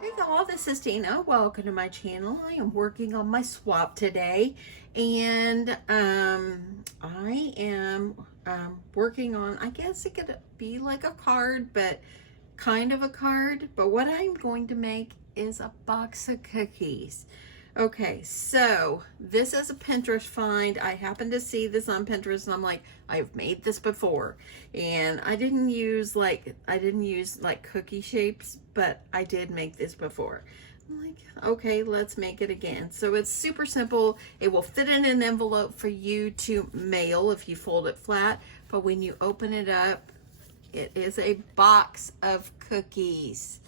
Hey y'all, this is Dana. Welcome to my channel. I am working on my swap today, and I am working on, I guess it could be like a card, but kind of a card. But what I'm going to make is a box of cookies. Okay, so this is a Pinterest find. I happened to see this on Pinterest and I'm like, I've made this before. And I didn't use like cookie shapes, but I did make this before. I'm like, okay, let's make it again. So it's super simple. It will fit in an envelope for you to mail if you fold it flat. But when you open it up, it is a box of cookies.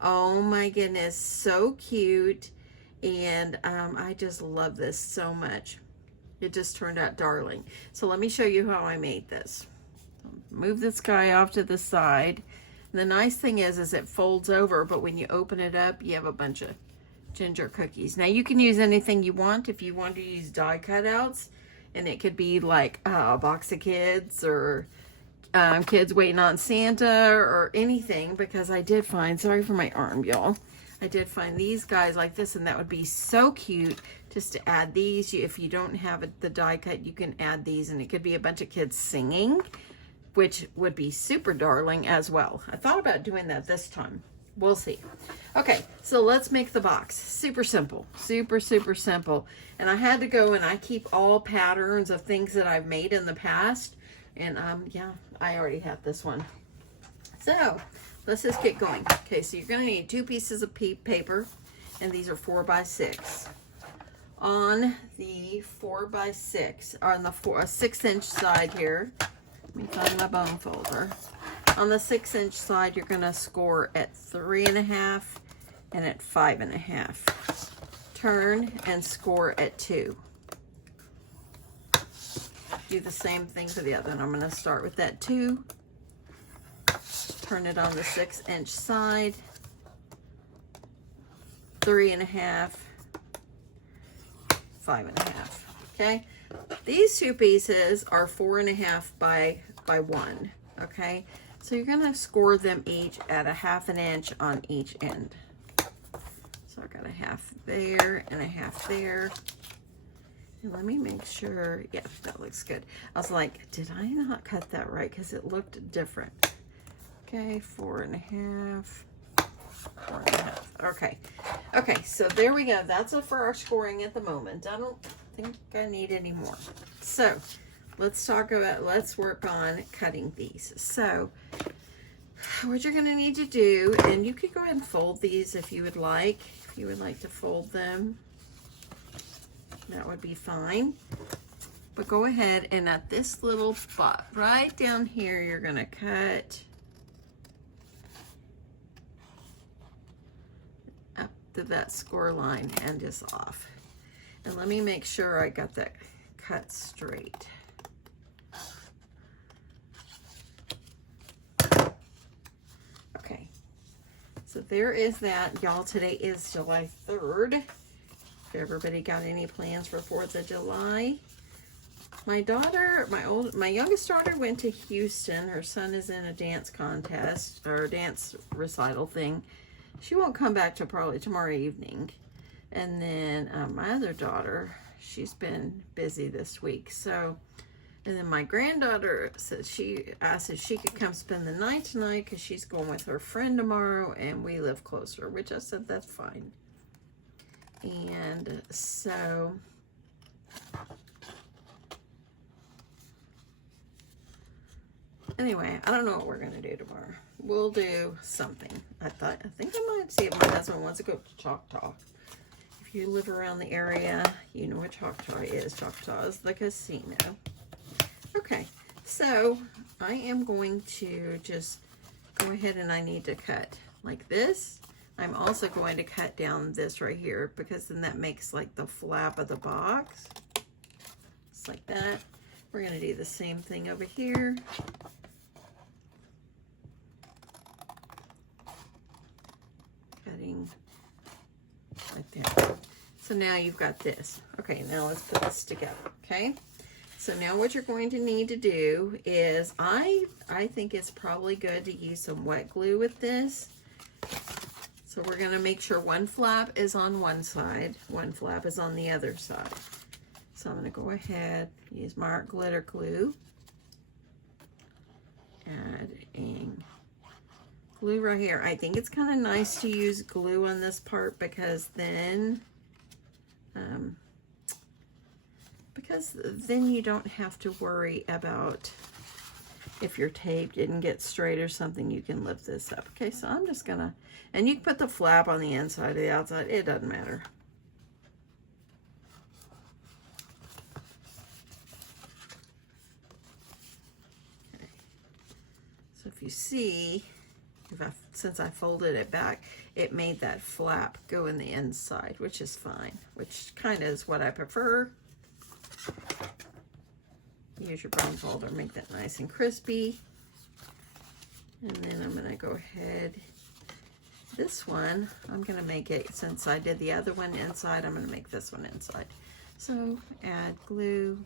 Oh my goodness, so cute. And I just love this so much. It just turned out darling. So let me show you how I made this. Move this guy off to the side. And the nice thing is it folds over, but when you open it up, you have a bunch of ginger cookies. Now you can use anything you want. If you want to use die cutouts, and it could be like a box of kids or kids waiting on Santa or anything, because I did find, sorry for my arm, y'all. I did find these guys like this, and that would be so cute just to add these. If you don't have the die cut, you can add these, and it could be a bunch of kids singing, which would be super darling as well. I thought about doing that this time. We'll see. Okay, so let's make the box. Super simple, super, super simple. And I had to go, and I keep all patterns of things that I've made in the past. And yeah, I already have this one. So let's just get going. Okay, so you're gonna need 2 pieces of paper, and these are 4x6. On the 4x6, on the 6-inch side here, let me find my bone folder. On the 6-inch side, you're gonna score at 3.5 and at 5.5. Turn and score at 2. Do the same thing for the other, and I'm gonna start with that 2. Turn it on the 6-inch side, 3.5, 5.5. Okay, these 2 pieces are 4.5 by 1. Okay, so you're gonna score them each at 1/2 inch on each end. So I got 1/2 there and 1/2 there. And let me make sure, yeah, that looks good. I was like, did I not cut that right? Because it looked different. Okay, 4.5, 4.5. Okay, okay, so there we go. That's it for our scoring at the moment. I don't think I need any more. So let's work on cutting these. So what you're gonna need to do, and you could go ahead and fold these if you would like. If you would like to fold them, that would be fine. But go ahead, and at this little spot right down here, you're gonna cut up to that score line and just off. And let me make sure I got that cut straight. Okay, so there is that. Y'all, today is July 3rd. If everybody got any plans for 4th of July. My daughter, my youngest daughter went to Houston. Her son is in a dance contest or a dance recital thing. She won't come back till probably tomorrow evening. And then my other daughter, she's been busy this week. So, and then my granddaughter said she asked if she could come spend the night tonight because she's going with her friend tomorrow, and we live closer, which I said that's fine. And so anyway, I don't know what we're gonna do tomorrow. We'll do something. I think I might see if my husband wants to go to Choctaw. If you live around the area, you know what Choctaw is. Choctaw is the casino. Okay, so I am going to just go ahead, and I need to cut like this. I'm also going to cut down this right here, because then that makes like the flap of the box. Just like that. We're going to do the same thing over here. Cutting like that. So now you've got this. Okay, now let's put this together, okay? So now what you're going to need to do is, I think it's probably good to use some wet glue with this. So we're going to make sure one flap is on one side, one flap is on the other side. So I'm going to go ahead, use my art glitter glue, adding glue right here. I think it's kind of nice to use glue on this part because then you don't have to worry about if your tape didn't get straight or something. You can lift this up. Okay, so I'm just gonna, and you can put the flap on the inside or the outside, it doesn't matter. Okay. So if you see, since I folded it back, it made that flap go in the inside, which is fine, which kind of is what I prefer. Use your bone folder, make that nice and crispy. And then I'm going to go ahead, this one, I'm going to make it, since I did the other one inside, I'm going to make this one inside. So add glue.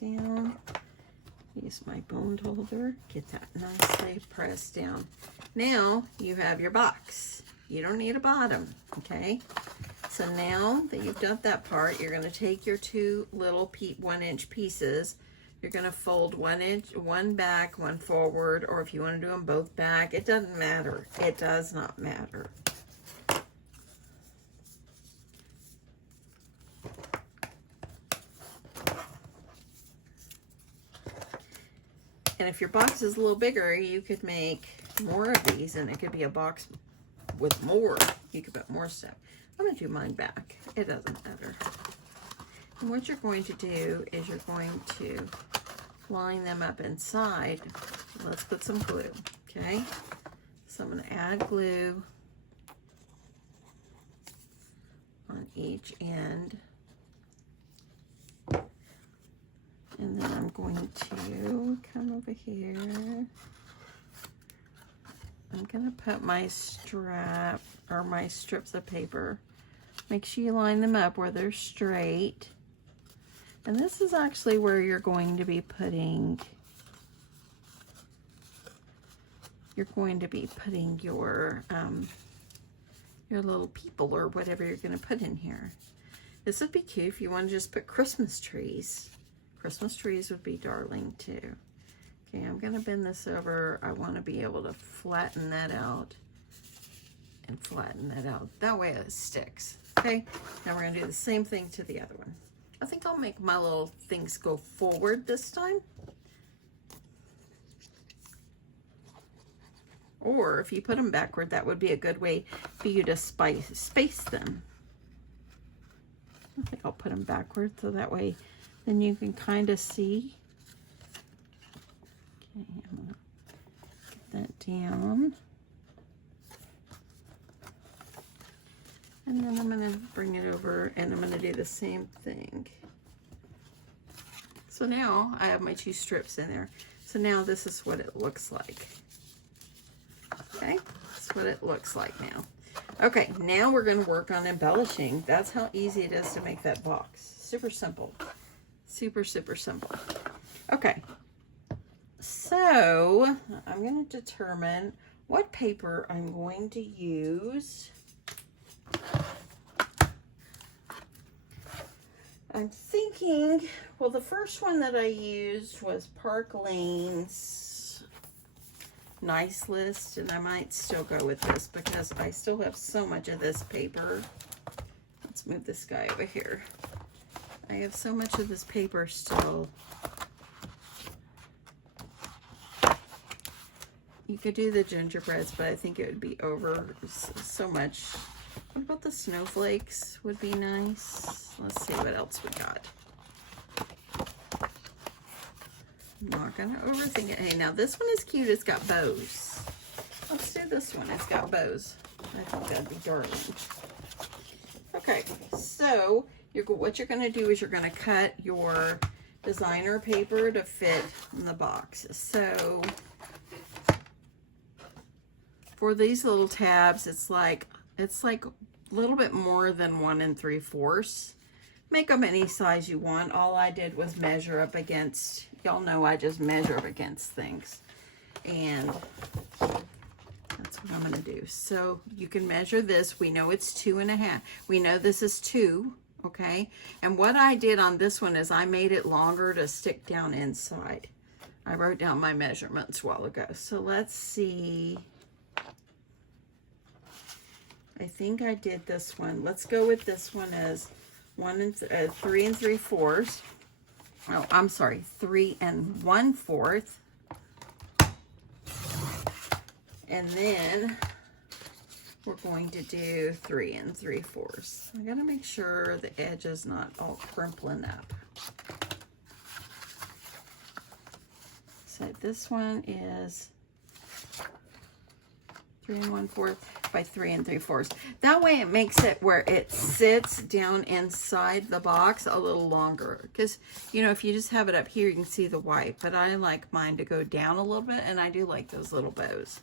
Down, use my bone holder, get that nicely pressed down. Now you have your box. You don't need a bottom, okay? So now that you've done that part, you're going to take your two little 1-inch pieces. You're going to fold 1 inch, one back, one forward, or if you want to do them both back, it doesn't matter. It does not matter. And if your box is a little bigger, you could make more of these, and it could be a box with more. You could put more stuff. I'm going to do mine back. It doesn't matter. And what you're going to do is you're going to line them up inside. Let's put some glue, okay? So I'm going to add glue on each end. And then I'm going to come over here. I'm going to put my strap or my strips of paper. Make sure you line them up where they're straight. And this is actually where you're going to be putting your little people or whatever you're going to put in here. This would be cute if you want to just put Christmas trees. Christmas trees would be darling too. Okay, I'm going to bend this over. I want to be able to flatten that out and flatten that out. That way it sticks. Okay, now we're going to do the same thing to the other one. I think I'll make my little things go forward this time. Or if you put them backward, that would be a good way for you to space them. I think I'll put them backward so that way then you can kind of see. Okay, I'm going to get that down. And then I'm going to bring it over and I'm going to do the same thing. So now I have my two strips in there. So now this is what it looks like. Okay, that's what it looks like now. Okay, now we're going to work on embellishing. That's how easy it is to make that box. Super simple. Super, super simple. Okay, so I'm going to determine what paper I'm going to use. I'm thinking, well, the first one that I used was Park Lane's Nice List, and I might still go with this because I still have so much of this paper. Let's move this guy over here. I have so much of this paper still. You could do the gingerbreads, but I think it would be over so much. What about the snowflakes? Would be nice. Let's see what else we got. I'm not gonna overthink it. Hey, now this one is cute. It's got bows. Let's do this one. It's got bows. I think that'd be darling. Okay, so what you're gonna do is you're gonna cut your designer paper to fit in the box. So for these little tabs, it's like a little bit more than 1 3/4. Make them any size you want. All I did was measure up against, y'all know I just measure up against things. And that's what I'm gonna do. So you can measure this. We know it's 2.5. We know this is 2, okay? And what I did on this one is I made it longer to stick down inside. I wrote down my measurements a while ago. So let's see. I think I did this one. Let's go with this one as 3 3/4. Oh, I'm sorry, 3 1/4. And then we're going to do 3 3/4. I gotta make sure the edge is not all crimpling up. So this one is 3 1/4 by 3 3/4. That way it makes it where it sits down inside the box a little longer. Because, you know, if you just have it up here, you can see the white. But I like mine to go down a little bit, and I do like those little bows.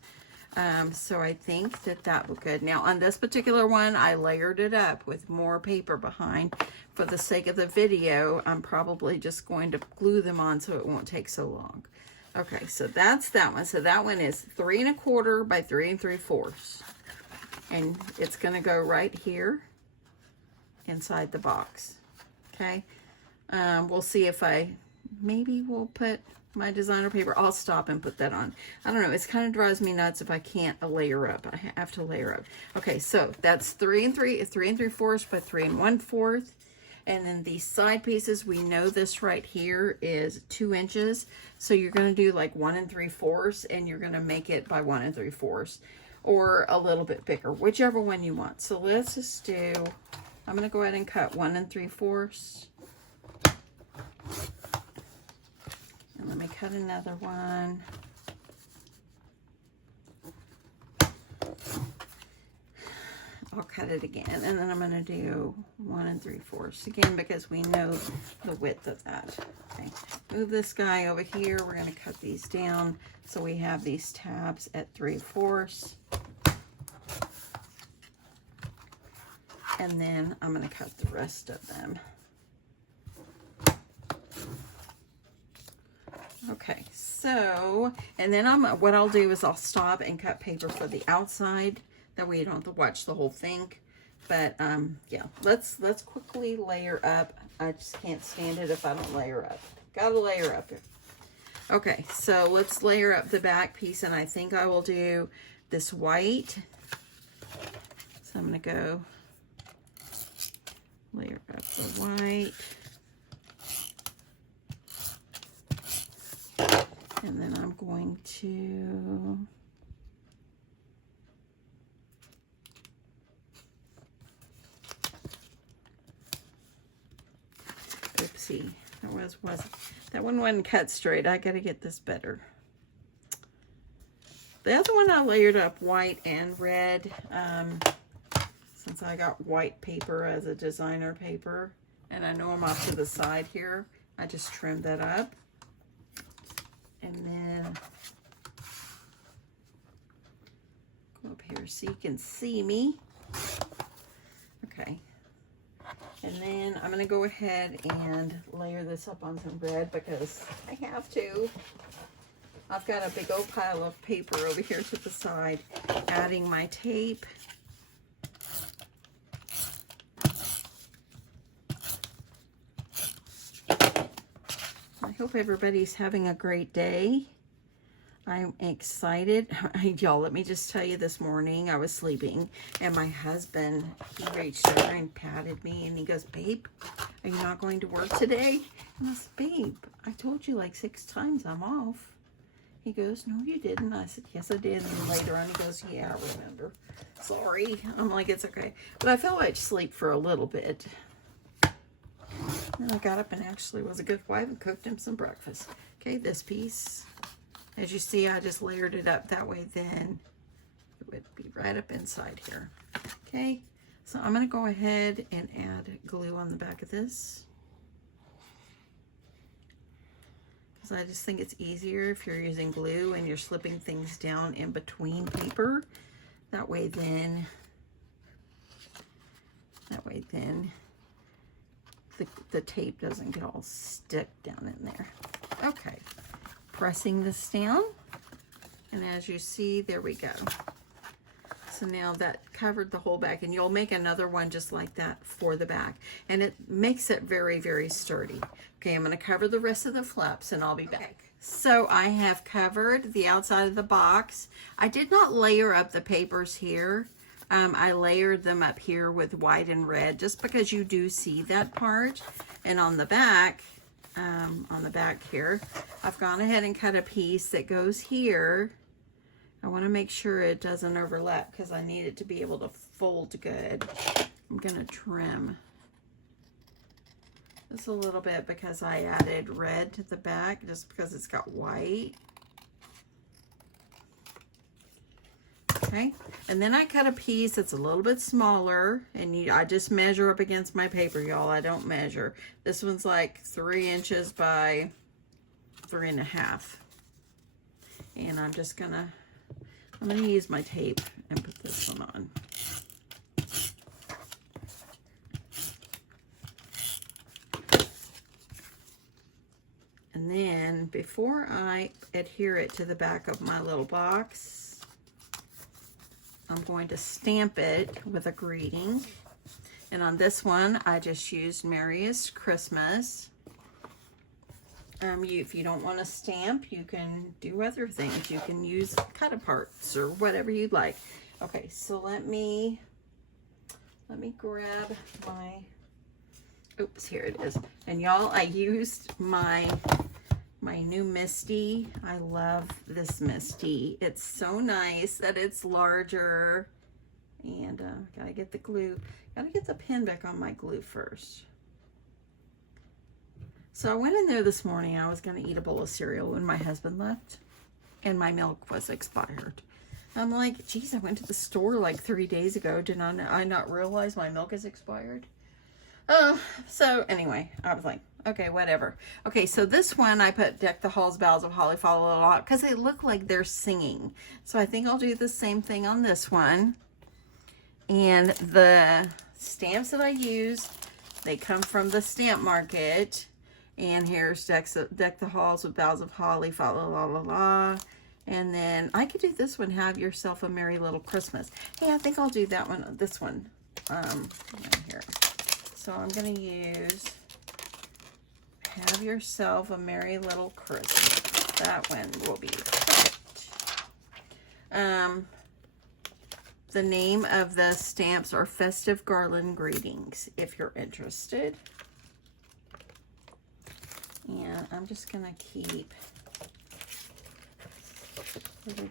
So I think that looked good. Now on this particular one, I layered it up with more paper behind. For the sake of the video, I'm probably just going to glue them on so it won't take so long. Okay, so that's that one. So that one is 3 1/4 by 3 3/4. And it's gonna go right here inside the box. Okay, we'll see if maybe we'll put my designer paper. I'll stop and put that on. I don't know, it kind of drives me nuts if I can't layer up. I have to layer up. Okay, so that's 3 3/4 by 3 1/4. And then these side pieces, we know this right here is 2 inches. So you're gonna do like 1 3/4, and you're gonna make it by 1 3/4, or a little bit bigger, whichever one you want. So let's just do, I'm gonna go ahead and cut 1 3/4. And let me cut another one. I'll cut it again, and then I'm going to do 1 3/4 again because we know the width of that. Okay, move this guy over here. We're going to cut these down so we have these tabs at 3/4. And then I'm going to cut the rest of them. Okay, so, and then what I'll do is I'll stop and cut paper for the outside. That way you don't have to watch the whole thing. But yeah, let's quickly layer up. I just can't stand it if I don't layer up. Gotta layer up here. Okay, so let's layer up the back piece, and I think I will do this white. So I'm gonna go layer up the white. And then I'm going to oopsie, that one wasn't cut straight. I gotta get this better. The other one I layered up white and red, since I got white paper as a designer paper, and I know I'm off to the side here. I just trimmed that up. And then go up here so you can see me. Okay. And then I'm going to go ahead and layer this up on some bread because I have to. I've got a big old pile of paper over here to the side, adding my tape. I hope everybody's having a great day. I'm excited. Y'all, let me just tell you, this morning I was sleeping and my husband, he reached over and patted me and he goes, "Babe, are you not going to work today?" And I said, "Babe, I told you like 6 times I'm off." He goes, "No, you didn't." I said, "Yes, I did." And then later on he goes, "Yeah, I remember. Sorry." I'm like, "It's okay." But I felt like sleep for a little bit. And I got up and actually was a good wife and cooked him some breakfast. Okay, this piece, as you see, I just layered it up that way, then it would be right up inside here. Okay, so I'm going to go ahead and add glue on the back of this. because I just think it's easier if you're using glue and you're slipping things down in between paper. That way then the tape doesn't get all stick down in there. Okay, pressing this down, and as you see, there we go. So now that covered the whole back, and you'll make another one just like that for the back, and it makes it very, very sturdy. Okay, I'm going to cover the rest of the flaps and I'll be back. So I have covered the outside of the box. I did not layer up the papers here. I layered them up here with white and red just because you do see that part. And on the back here, I've gone ahead and cut a piece that goes here. I want to make sure it doesn't overlap because I need it to be able to fold good. I'm going to trim this a little bit because I added red to the back just because it's got white. Okay, and then I cut a piece that's a little bit smaller, and I just measure up against my paper, y'all. I don't measure. This one's like 3 inches by 3.5. And I'm gonna use my tape and put this one on. And then before I adhere it to the back of my little box, I'm going to stamp it with a greeting. And on this one, I just used Merriest Christmas. If you don't want to stamp, you can do other things. You can use cut-aparts or whatever you'd like. Okay, so let me grab my, oops, here it is. And y'all, I used my new Misty. I love this Misty. It's so nice that it's larger. And gotta get the glue, gotta get the pen back on my glue first. So I went in there this morning. I was gonna eat a bowl of cereal when my husband left and my milk was expired. I'm like, geez, I went to the store like 3 days ago. Did I not realize my milk is expired? So anyway, I was like, okay, whatever. Okay, so this one I put Deck the Halls, Boughs of Holly Fall a lot because they look like they're singing. So I think I'll do the same thing on this one. And the stamps that I use, they come from the stamp market. And here's Deck the Halls with Boughs of Holly, fa la la la la. And then I could do this one, Have Yourself a Merry Little Christmas. Hey, I think I'll do that one, this one. Right here. So I'm going to use Have Yourself a Merry Little Christmas. That one will be perfect. The name of the stamps are Festive Garland Greetings, if you're interested. And I'm just going to keep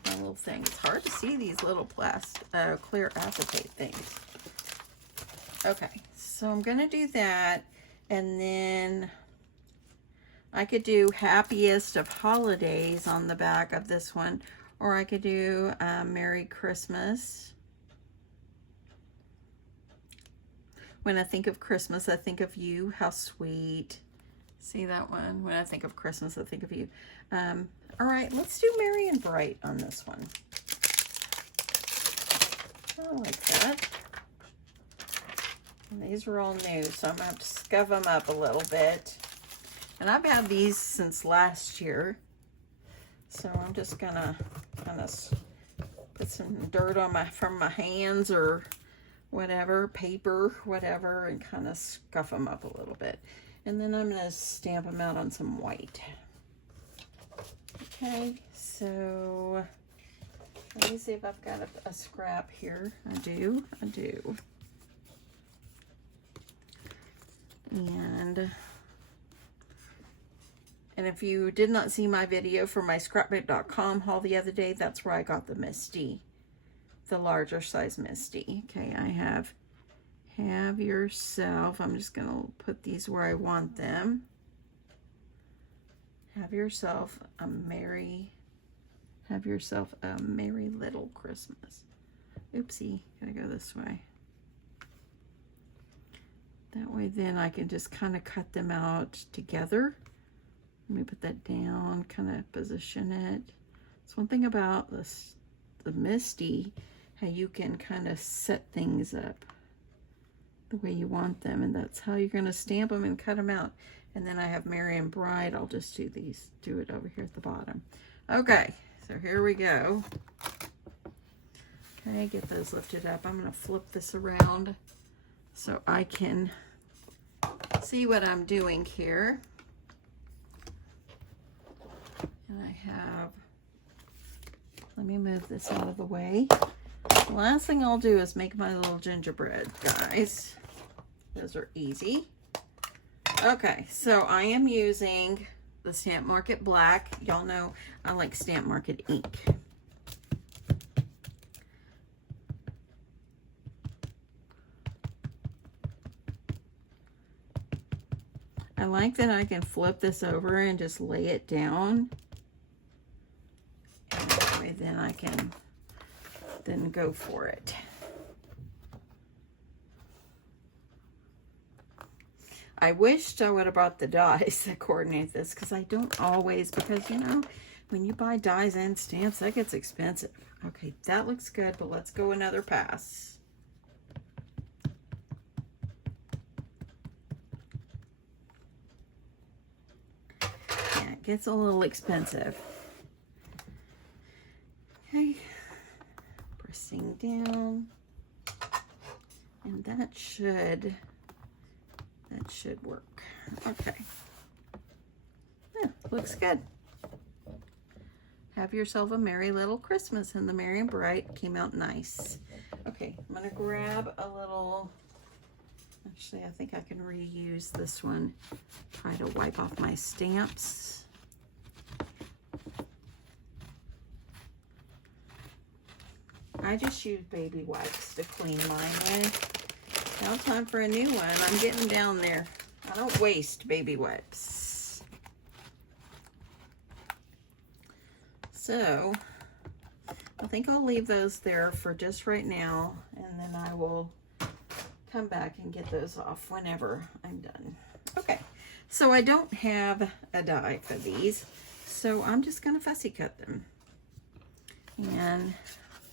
my little thing. It's hard to see these little clear acetate things. Okay, so I'm going to do that, and then I could do Happiest of Holidays on the back of this one, or I could do Merry Christmas. When I think of Christmas, I think of you. How sweet. See that one? When I think of Christmas, I think of you. All right, let's do Merry and Bright on this one. I like that. And these are all new, so I'm going to have to scuff them up a little bit. And I've had these since last year. So I'm just going to kind of put some dirt on from my hands or whatever, paper, whatever, and kind of scuff them up a little bit. And then I'm going to stamp them out on some white. Okay, so let me see if I've got a scrap here. I do. And if you did not see my video for my scrapbook.com haul the other day, that's where I got the Misty, the larger size Misty. Okay, I have Yourself. I'm just going to put these where I want them. Have yourself a merry little Christmas. Oopsie, gotta go this way. That way then I can just kind of cut them out together Let me put that down, kind of position it. It's one thing about this, the Misty, how you can kind of set things up the way you want them, and that's how you're going to stamp them and cut them out. And then I have Mary and Bride. I'll just do these, do it over here at the bottom. Okay, so here we go. Okay, get those lifted up. I'm going to flip this around so I can see what I'm doing here. And I have, let me move this out of the way. The last thing I'll do is make my little gingerbread, guys. Those are easy. Okay, so I am using the Stamp Market Black. Y'all know I like Stamp Market ink. I like that I can flip this over and just lay it down. And that way then I can then go for it. I wished I would have brought the dies that coordinate this, because I don't always, because you know, when you buy dies and stamps, that gets expensive. Okay, that looks good, but let's go another pass. Yeah, it gets a little expensive. Okay, pressing down, and that should work. Okay. Yeah, looks good. Have yourself a merry little Christmas, and the Merry and Bright came out nice. Okay, I'm gonna grab a little, actually I think I can reuse this one. Try to wipe off my stamps. I just use baby wipes to clean mine with. Now time for a new one. I'm getting down there. I don't waste baby wipes. So I think I'll leave those there for just right now, and then I will come back and get those off whenever I'm done. Okay, so I don't have a die for these, so I'm just gonna fussy cut them. And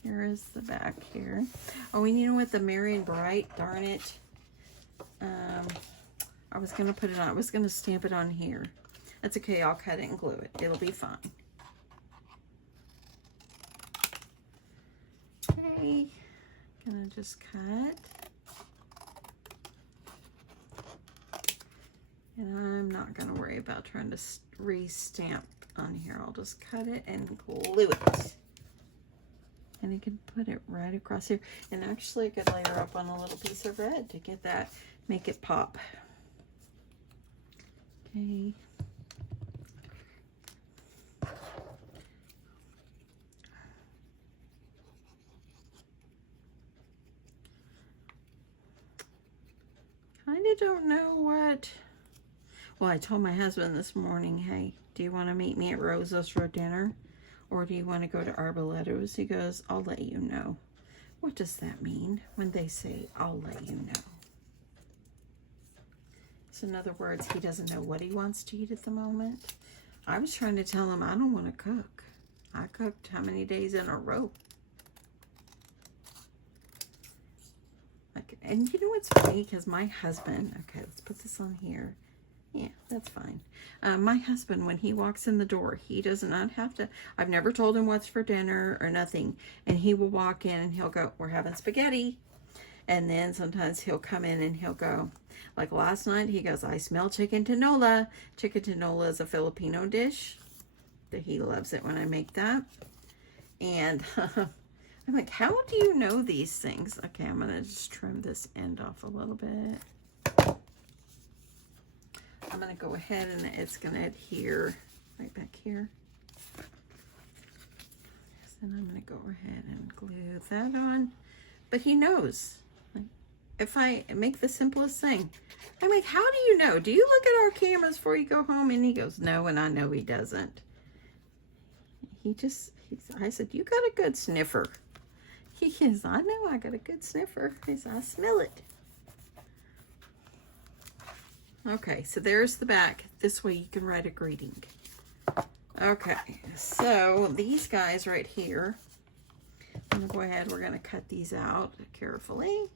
here is the back here. Oh, and you know what, the Merry and Bright, darn it. I was gonna put it on, I was gonna stamp it on here. That's okay, I'll cut it and glue it. It'll be fine. Okay, gonna just cut. And I'm not gonna worry about trying to re-stamp on here. I'll just cut it and glue it. And you can put it right across here. And actually I could layer up on a little piece of red to get that, make it pop. Okay. Kind of don't know what. Well, I told my husband this morning, hey, do you want to meet me at Rosa's for dinner? Or do you want to go to Arboletto's? He goes, I'll let you know. What does that mean when they say, I'll let you know? So in other words, he doesn't know what he wants to eat at the moment. I was trying to tell him I don't want to cook. I cooked how many days in a row? Like, and you know what's funny? Because my husband, okay, let's put this on here. Yeah, that's fine. My husband, when he walks in the door, he does not have to, I've never told him what's for dinner or nothing. And he will walk in and he'll go, we're having spaghetti. And then sometimes he'll come in and he'll go, like last night, he goes, I smell chicken tinola. Chicken tinola is a Filipino dish. That he loves it when I make that. And I'm like, how do you know these things? Okay, I'm going to just trim this end off a little bit. I'm going to go ahead and it's going to adhere right back here. Then I'm going to go ahead and glue that on. But he knows. Like, if I make the simplest thing, I'm like, how do you know? Do you look at our cameras before you go home? And he goes, no, and I know he doesn't. I said, you got a good sniffer. He says, I know I got a good sniffer. He says, I smell it. Okay, so there's the back. This way you can write a greeting. Okay, so these guys right here, I'm gonna go ahead, we're gonna cut these out carefully.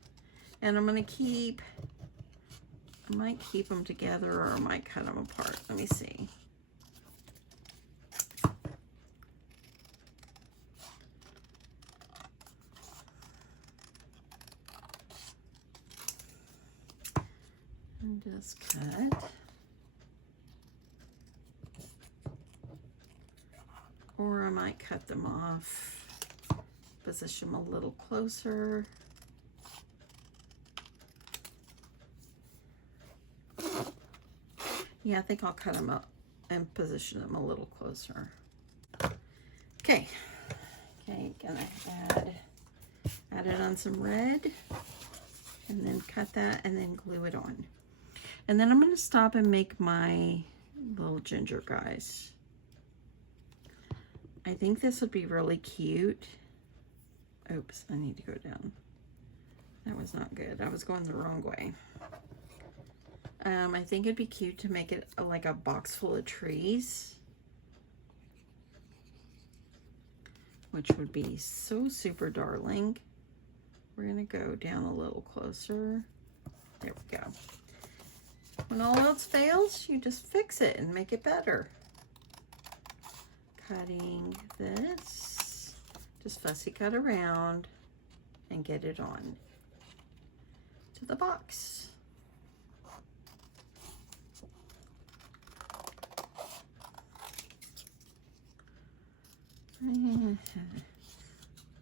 And I'm gonna keep, I might keep them together or I might cut them apart. Let me see. And just cut. Or I might cut them off, position them a little closer. Yeah, I think I'll cut them up and position them a little closer. Okay, gonna add it on some red and then cut that and then glue it on. And then I'm gonna stop and make my little ginger guys. I think this would be really cute. Oops, I need to go down. That was not good. I was going the wrong way. I think it'd be cute to make it like a box full of trees, which would be so super darling. We're gonna go down a little closer. There we go. When all else fails, you just fix it and make it better. Cutting this, just fussy cut around and get it on to the box.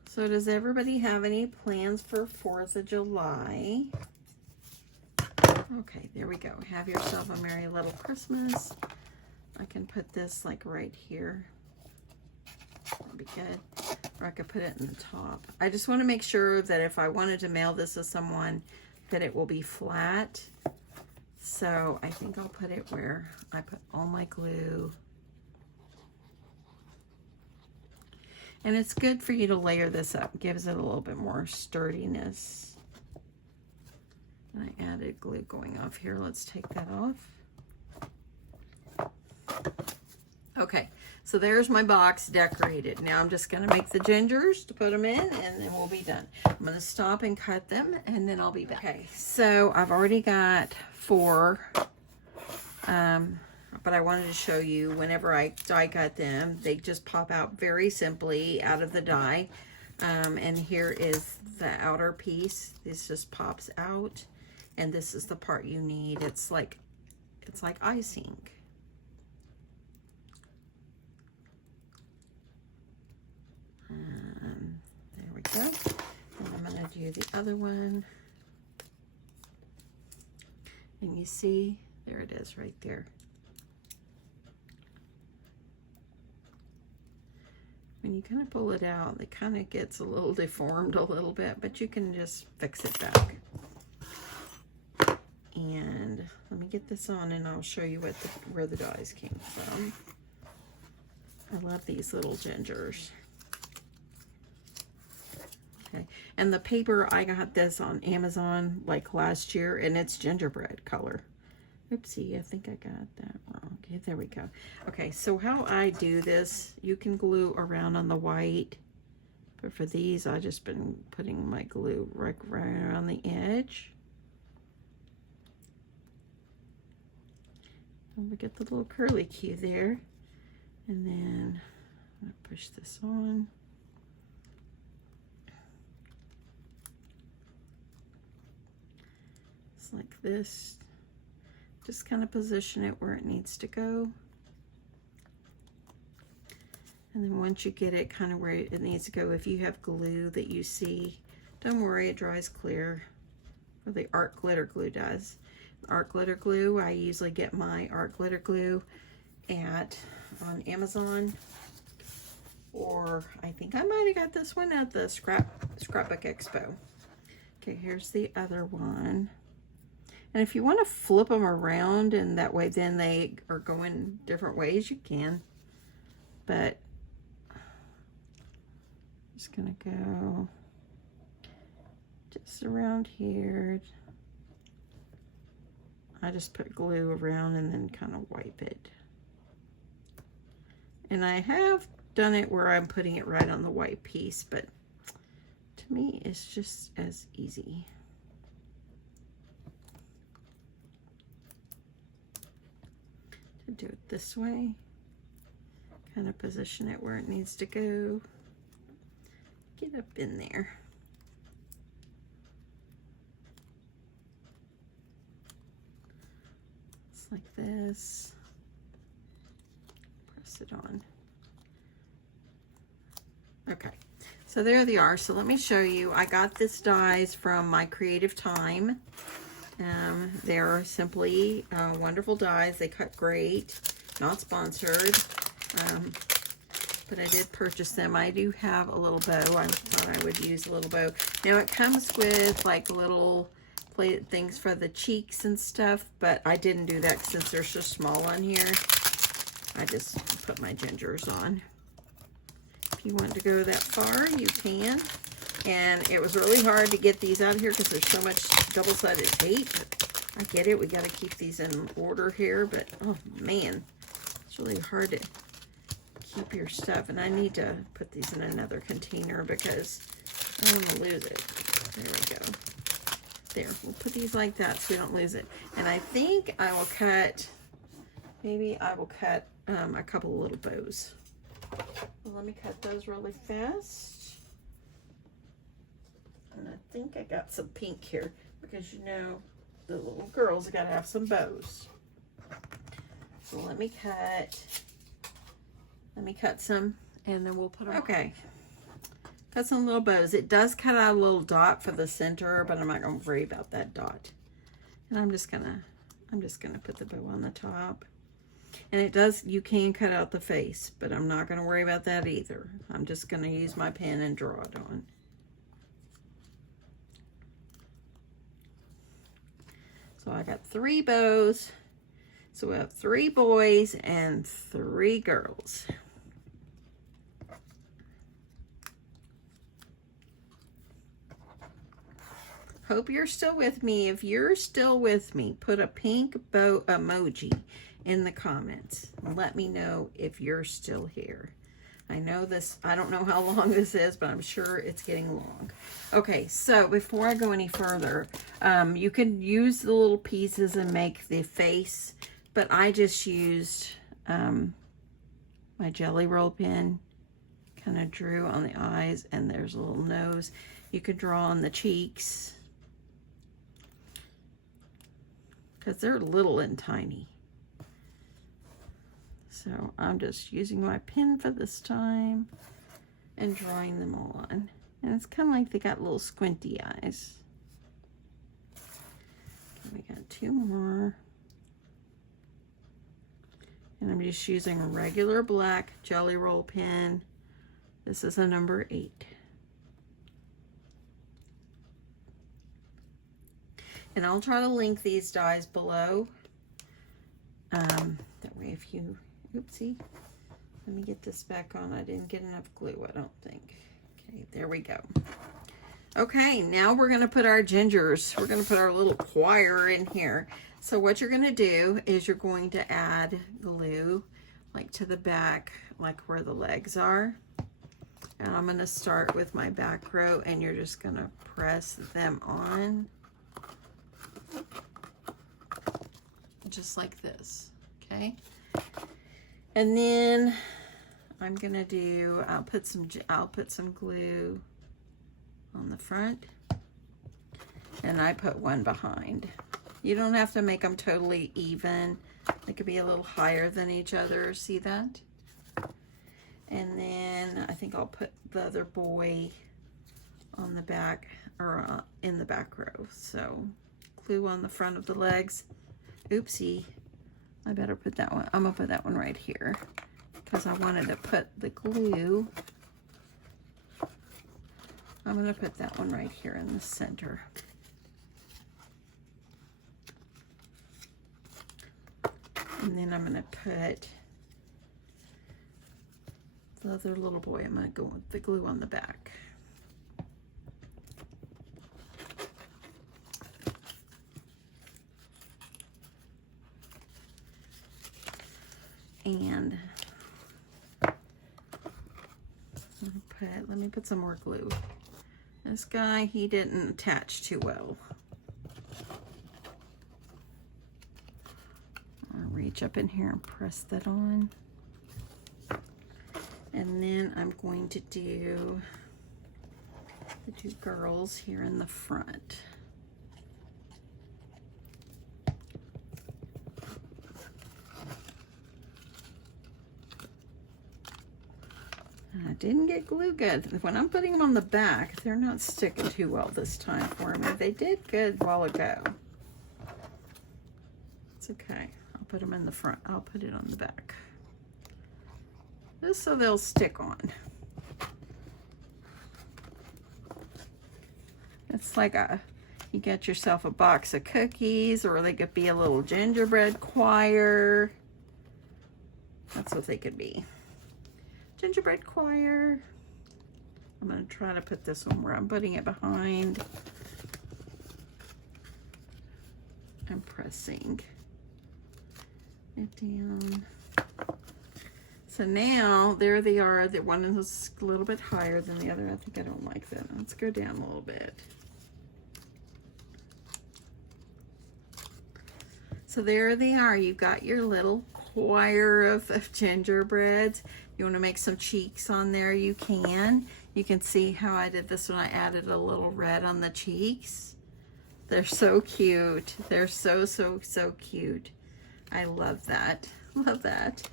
So does everybody have any plans for 4th of July? Okay, there we go. Have yourself a merry little Christmas. I can put this like right here. That'll be good. Or I could put it in the top. I just want to make sure that if I wanted to mail this to someone, that it will be flat. So I think I'll put it where I put all my glue. And it's good for you to layer this up. Gives it a little bit more sturdiness. And I added glue going off here. Let's take that off. Okay, so there's my box decorated. Now I'm just gonna make the gingers to put them in and then we'll be done. I'm gonna stop and cut them and then I'll be back. Okay, so I've already got 4, but I wanted to show you whenever I die cut them, they just pop out very simply out of the die. And here is the outer piece. This just pops out and this is the part you need. It's like icing. There we go. And I'm going to do the other one. And you see, there it is right there. When you kind of pull it out, it kind of gets a little deformed a little bit, but you can just fix it back. And let me get this on and I'll show you where the dies came from. I love these little gingers. Okay, and the paper, I got this on Amazon like last year, and it's gingerbread color. Oopsie, I think I got that wrong. Okay, there we go. Okay, so how I do this, you can glue around on the white, but for these, I've just been putting my glue right around the edge. And we get the little curly Q there, and then I'm gonna push this on. Like this, just kind of position it where it needs to go, and then once you get it kind of where it needs to go, if you have glue that you see, don't worry, it dries clear, or the art glitter glue does. Art glitter glue, I usually get my art glitter glue on Amazon, or I think I might have got this one at the Scrapbook Expo. Okay, here's the other one. And if you want to flip them around and that way then they are going different ways, you can. But I'm just going to go just around here. I just put glue around and then kind of wipe it. And I have done it where I'm putting it right on the white piece, but to me it's just as easy. To do it this way, kind of position it where it needs to go. Get up in there. It's like this. Press it on. Okay, so there they are. So let me show you. I got this dies from My Creative Time. They're simply wonderful dies. They cut great. Not sponsored, but I did purchase them. I do have a little bow. I thought I would use a little bow. Now it comes with like little plate things for the cheeks and stuff, but I didn't do that since they're so small on here. I just put my gingers on. If you want to go that far, you can. And it was really hard to get these out here because there's so much double-sided tape. I get it, we got to keep these in order here, but oh man, it's really hard to keep your stuff. And I need to put these in another container because I don't want to lose it. There we go. There, we'll put these like that so we don't lose it. And I think I will cut, maybe I will cut a couple of little bows. Well, let me cut those really fast. And I think I got some pink here because you know the little girls got to have some bows. So let me cut some and then we'll put them. Okay, cut some little bows. It does cut out a little dot for the center, but I'm not going to worry about that dot. And I'm just gonna put the bow on the top. And it does, you can cut out the face, but I'm not going to worry about that either. I'm just going to use my pen and draw it on. So I got 3 bows. So we have 3 boys and 3 girls. Hope you're still with me. If you're still with me, put a pink bow emoji in the comments. Let me know if you're still here. I know this, I don't know how long this is, but I'm sure it's getting long. Okay, so before I go any further, you can use the little pieces and make the face, but I just used my jelly roll pen, kind of drew on the eyes, and there's a little nose. You could draw on the cheeks, because they're little and tiny. So I'm just using my pen for this time and drawing them all on. And it's kind of like they got little squinty eyes. We got 2 more. And I'm just using a regular black jelly roll pen. This is a number 8. And I'll try to link these dies below. That way if you... Oopsie. Let me get this back on. I didn't get enough glue, I don't think. Okay, there we go. Okay, now we're going to put our gingers. We're going to put our little choir in here. So what you're going to do is you're going to add glue like to the back, like where the legs are. And I'm going to start with my back row and you're just going to press them on. Just like this, okay? And then I'm gonna do, I'll put some glue on the front, and I put one behind. You don't have to make them totally even. They could be a little higher than each other, see that? And then I think I'll put the other boy on the back, or in the back row. So glue on the front of the legs. Oopsie. I better put that one, I'm gonna put that one right here because I wanted to put the glue. I'm gonna put that one right here in the center. And then I'm gonna put the other little boy, I'm gonna go with the glue on the back. And let me put some more glue. This guy, he didn't attach too well. I'll reach up in here and press that on. And then I'm going to do the two girls here in the front. I didn't get glue good. When I'm putting them on the back, they're not sticking too well this time for me. They did good a while ago. It's okay. I'll put them in the front. I'll put it on the back. Just so they'll stick on. It's like you get yourself a box of cookies, or they could be a little gingerbread choir. That's what they could be. Gingerbread choir. I'm going to try to put this one where I'm putting it behind. I'm pressing it down. So now there they are. The one is a little bit higher than the other. I think I don't like that. Let's go down a little bit. So there they are. You've got your little choir of gingerbreads. You want to make some cheeks on there, you can. You can see how I did this one. I added a little red on the cheeks. They're so cute. They're so, so, so cute. I love that. Love that.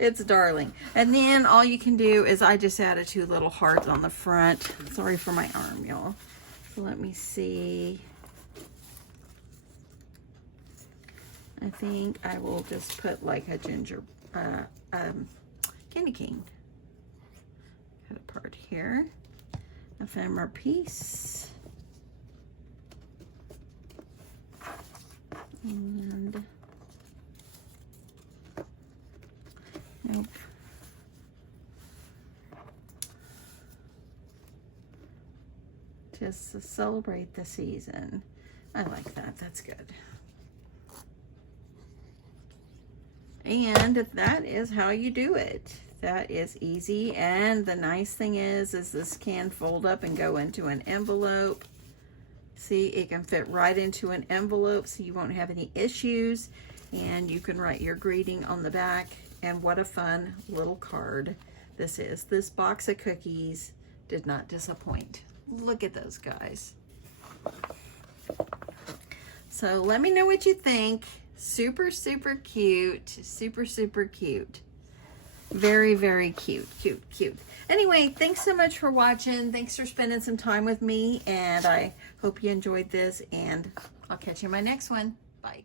It's darling. And then all you can do is I just added two little hearts on the front. Sorry for my arm, y'all. So let me see. I think I will just put like a candy cane. Cut a part here. Ephemera piece. And nope. Just to celebrate the season. I like that. That's good. And that is how you do it. That is easy. And the nice thing is this can fold up and go into an envelope. See, it can fit right into an envelope, so you won't have any issues. And you can write your greeting on the back. And what a fun little card this is. This box of cookies did not disappoint. Look at those guys. So let me know what you think. Super, super cute. Super, super cute. Very, very cute. Cute, cute. Anyway, thanks so much for watching. Thanks for spending some time with me. And I hope you enjoyed this. And I'll catch you in my next one. Bye.